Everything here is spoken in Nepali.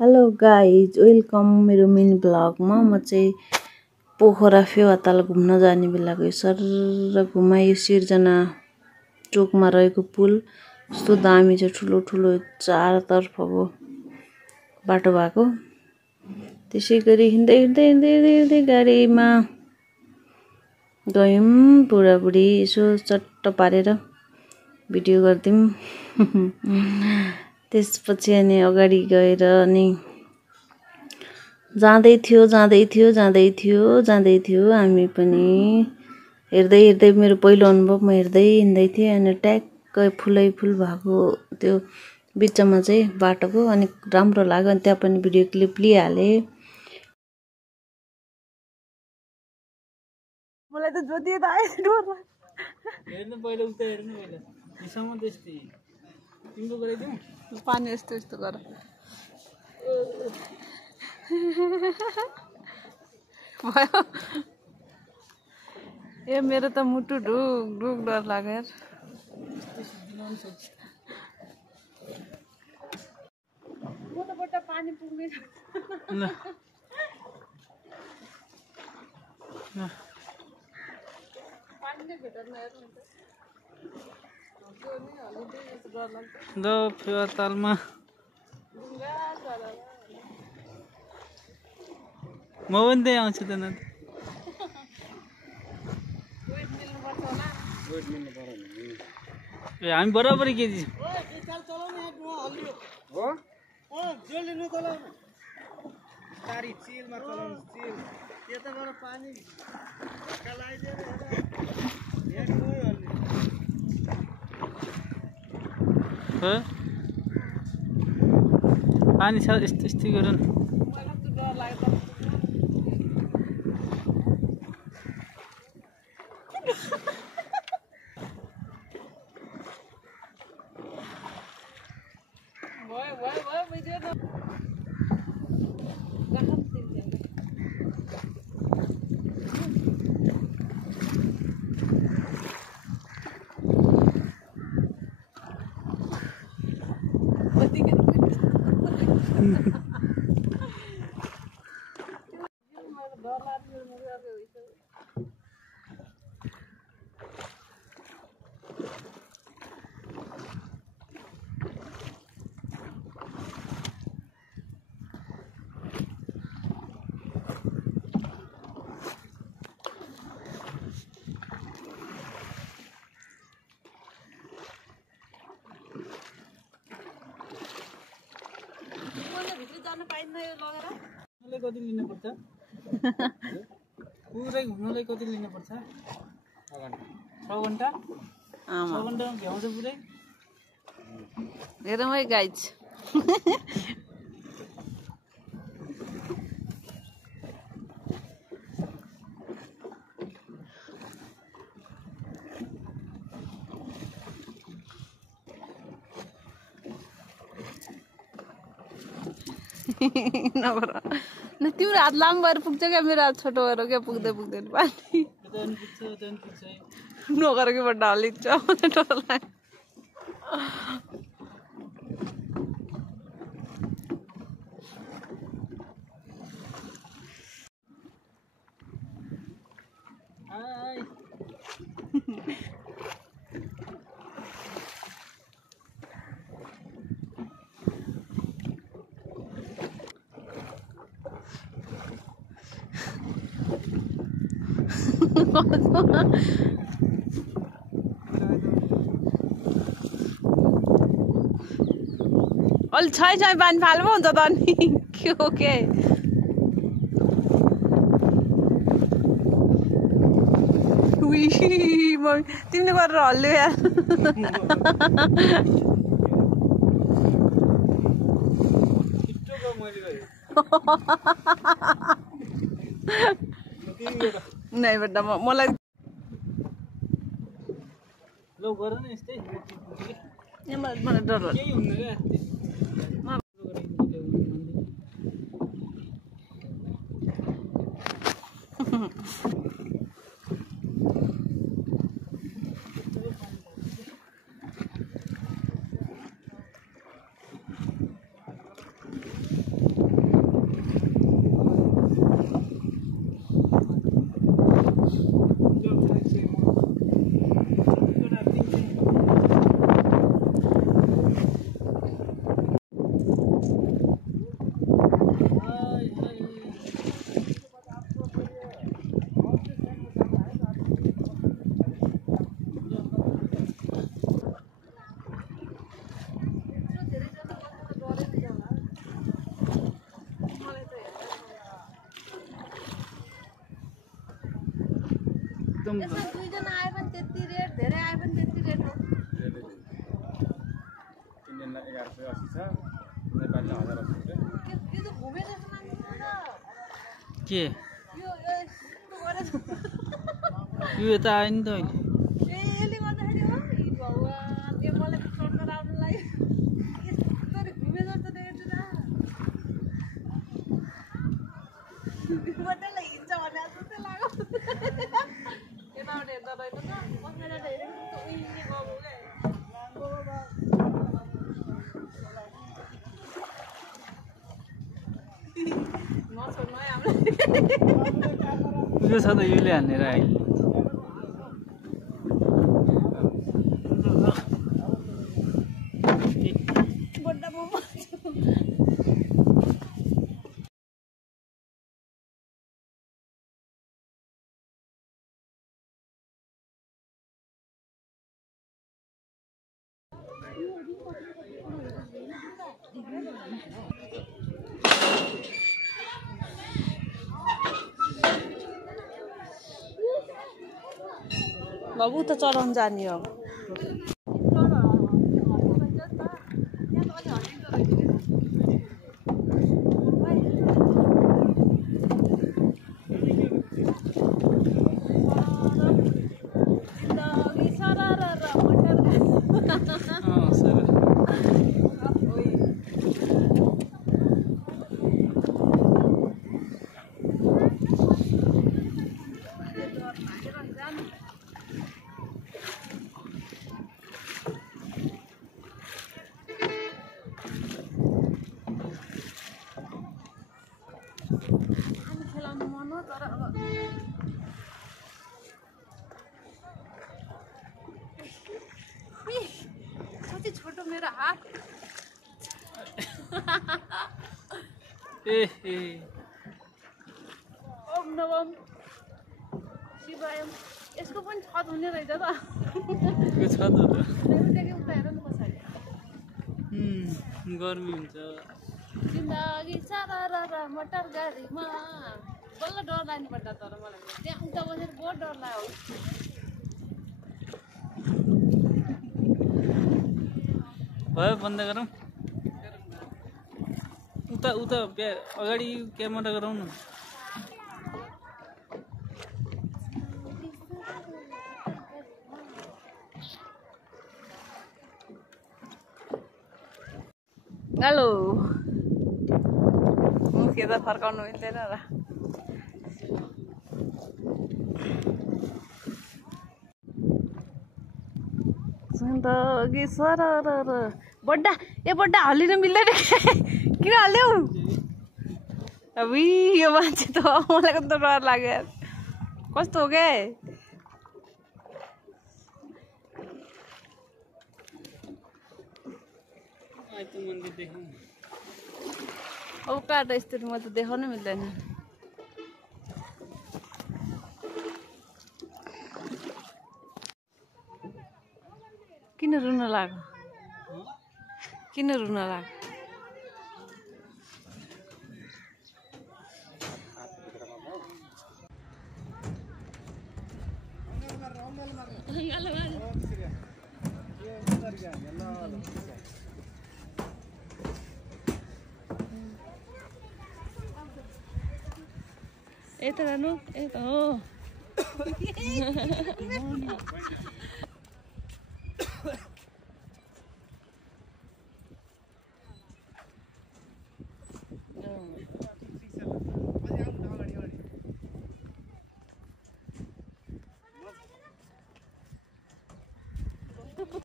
हेलो गाइज वेलकम मेरो मिनी ब्लगमा। म चाहिँ पोखरा फेवाताल घुम्न जाने बेलाको सर घुमा यो सिर्जना चोकमा रहेको पुल कस्तो दामी छ, ठुलो ठुलो चारतर्फको बाटो भएको। त्यसै गरी हिँड्दै हिँड्दै हिँड्दै हिँड्दै गाडीमा गयौँ। बुढाबुढी यसो चट्ट पारेर भिडियो गर्दियौँ। त्यसपछि अनि अगाडि गएर अनि जाँदै थियो हामी पनि हेर्दै हेर्दै। मेरो पहिलो अनुभव, म हेर्दै हिँड्दै थिएँ अनि ट्याक्क फुलै फुल भएको त्यो बिचमा चाहिँ बाटोको अनि राम्रो लाग्यो। अनि त्यहाँ पनि भिडियो क्लिप लिइहालेँ। मलाई त जोतिए त आयो हेर्नु पहिला उता हेर्नु पहिला हिसाबमा त्यस्तै तिम्रो गराइदिउँ पानी यस्तो यस्तो गर। भयो ए मेरो त मुटु ढुक ढुक डर लाग्यो यार। म त बट्टा पानी पुग्दैन। पानी नै भेट्दैन हेर्नु त। दो फेवातालमा म पनि त्यही आउँछु त न। ए हामी बराबरी केजी पानी छ यस्तो यस्तै गर न। कति लिनुपर्छ? पुरै घुम्नलाई कति लिनुपर्छ? 6 घन्टा 6 घन्टामा भ्याउँछ पुरै। हेरौँ है गाइज। नगर न, तिम्रो हात लामो भएर पुग्छ क्या, मेरो हात छोटो भएर क्या पुग्दै पुग्दैन पानी। नगर कि बड्डा हलिन्छ डर लाग्यो। अलि छै पानी फाल्नु पो हुन्छ त अनि के हो के। तिमीले गरेर हल्ल्यो यार। नै बेटा मलाई मलाई डर लाग्छ। एकदम दुईजना आए पनि त्यति रेट धेरै आए पनि त्यति रेट हो इन्डियनलाई 1180 छ नेपालमा 1080 यो त घुमे जस्तो मान्छे के यो यो यता आयो नि त अहिले यसले गर्दाखेरि हो भगवान् यो मलाई सर्टकट आउनु लागि यस्तो घुमे जस्तो देख्छु त बटलै हिँड्छ भने जस्तो लाग्यो यताबाट हेर्दा रहेछ त बस्नेर हेरेको त उहिले गएको क्या नछोड्नु है हाम्रो यो छ त योले हानेर अहिले बड्डा मोमो बाबु त चलाउन जाने हो खेलाउनु मन हो तर अब कति छोटो मेरो हात ओम नमः शिवायम यसको पनि छत हुने रहेछ त यो छ त त्यही उता हेर न पछाडि गर्मी हुन्छ जिन्दगी सारा मोटर गाडीमा बल्ल डर लाग्ने पर्छ तर मलाई त्यहाँ उता बसेर बहुत डर लाग्यो भयो बन्द गरौँ उता उता अगाडि क्यामेरा गरौँ न हेलो मुखे त फर्काउनु मिल्दैन र जिन्दगी सारा बड्डा ए बड्डा हल्लिन मिल्दैन किन हल्ल्यौ अब यो मान्छे त मलाई कस्तो डर लाग्यो कस्तो हो के अब काट यस्तो म त देखाउनु मिल्दैन किन रुन लाग्यो किन रुन लाग्यो यता जानु यता हो